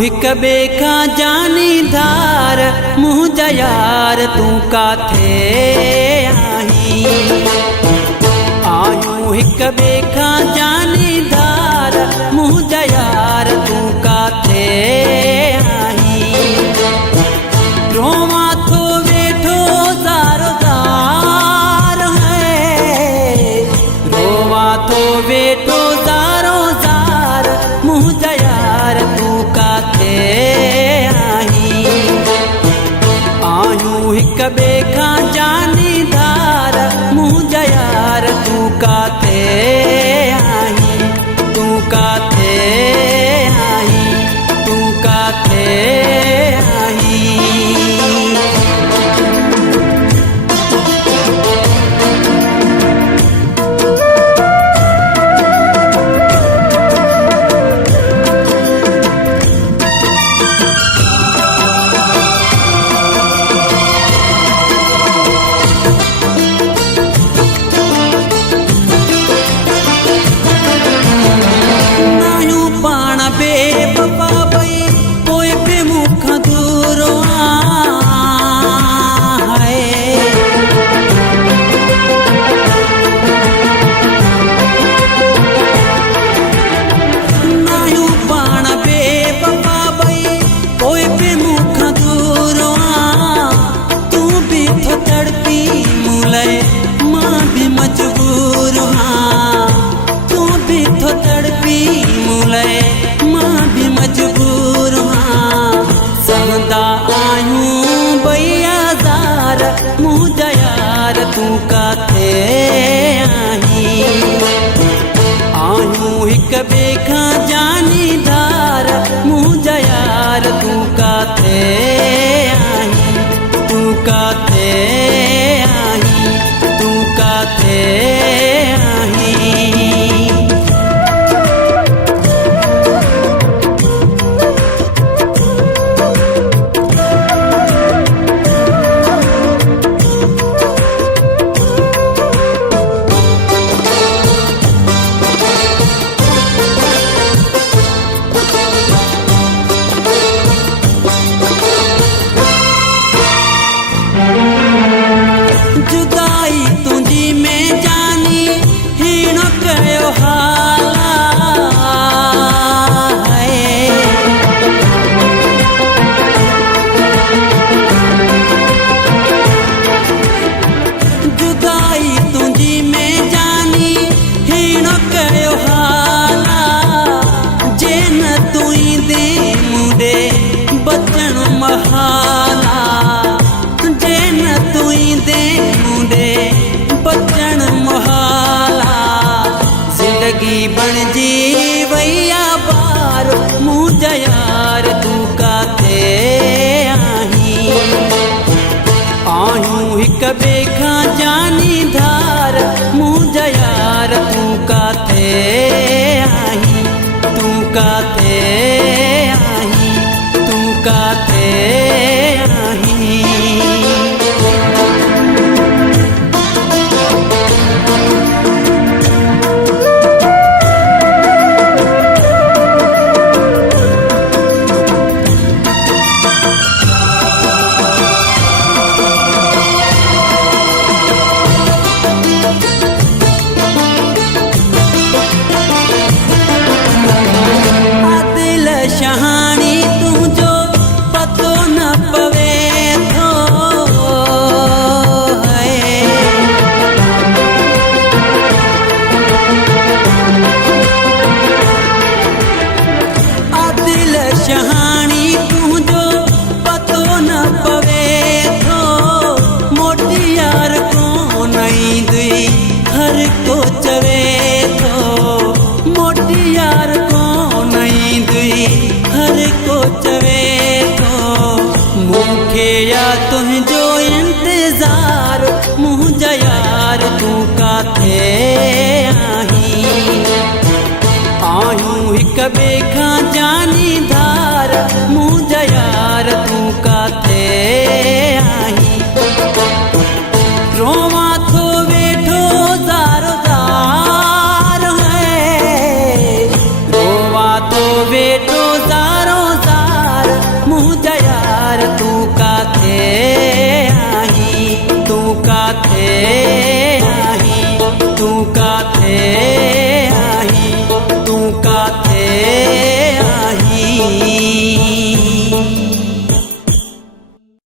हिक ॿिए खां जानी धार मुंहिंजा यार तूं काथे आहीं। आयूं हिक ॿिए खां जानी धार मुंहिंजा यार तूं काथे आहीं। रोवां थो वेठो ज़ारो ज़ार है, रोवां थो वेठो ज़ारो ज़ार मुंहिंजा यार तूं काथे आहीं। आयूं हिक ॿिए खां जानी धार मुंहिंजा यार तूं काथे आहीं। तूं काथे आहीं, तूं काथे आहीं। मजबूर हाँ तू भी तो तड़पी मुलय मां भी मजबूर हाँ। समदा आयूं भैया ज़ार मुंहिंजा यार तूं काथे आहीं। आयूं हिक ॿिए खां जानी धार मुंहिंजा यार तूं काथे आहीं। तूं काथे आहीं, तूं काथे आहीं। जुदाई तुझी में जानी हीनो कयो हाला है। जुदाई तुझी में जानी हीनो कयो हाला। जे न तुई दे मुंडे बचन महाला। जे न तुई दे मुंडे बचन मुहाला। जिंदगी बणजी वैया बार मुंहिंजा यार तूं काथे आहीं। आयूं हिक ॿिए खां जानी धार मुंहिंजा यार तूं काथे आहीं। तूं काथे आहीं, तूं काथे आहीं। शहानी तुझो पतो न पवे थो है। आदिल शहानी तुझो पतो न पवे थो। मोटी यार को नहीं दुई हर को चवे थो। मोटी यार को नहीं दुई हर को चवे थो। मूंखे या तुंहिंजो इंतज़ार मुंहिंजा यार तूं काथे आहीं। आयूं हिक ॿिए खां जानी धार मुंहिंजा यार तूं काथे आहीं। रोवां थो वेठो ज़ारो ज़ार है, रोवां थो वेठो ज़ारो ज़ार मुझे यार तू काथे आही, तू काथे आही, तू काथे आही, तू काथे आही।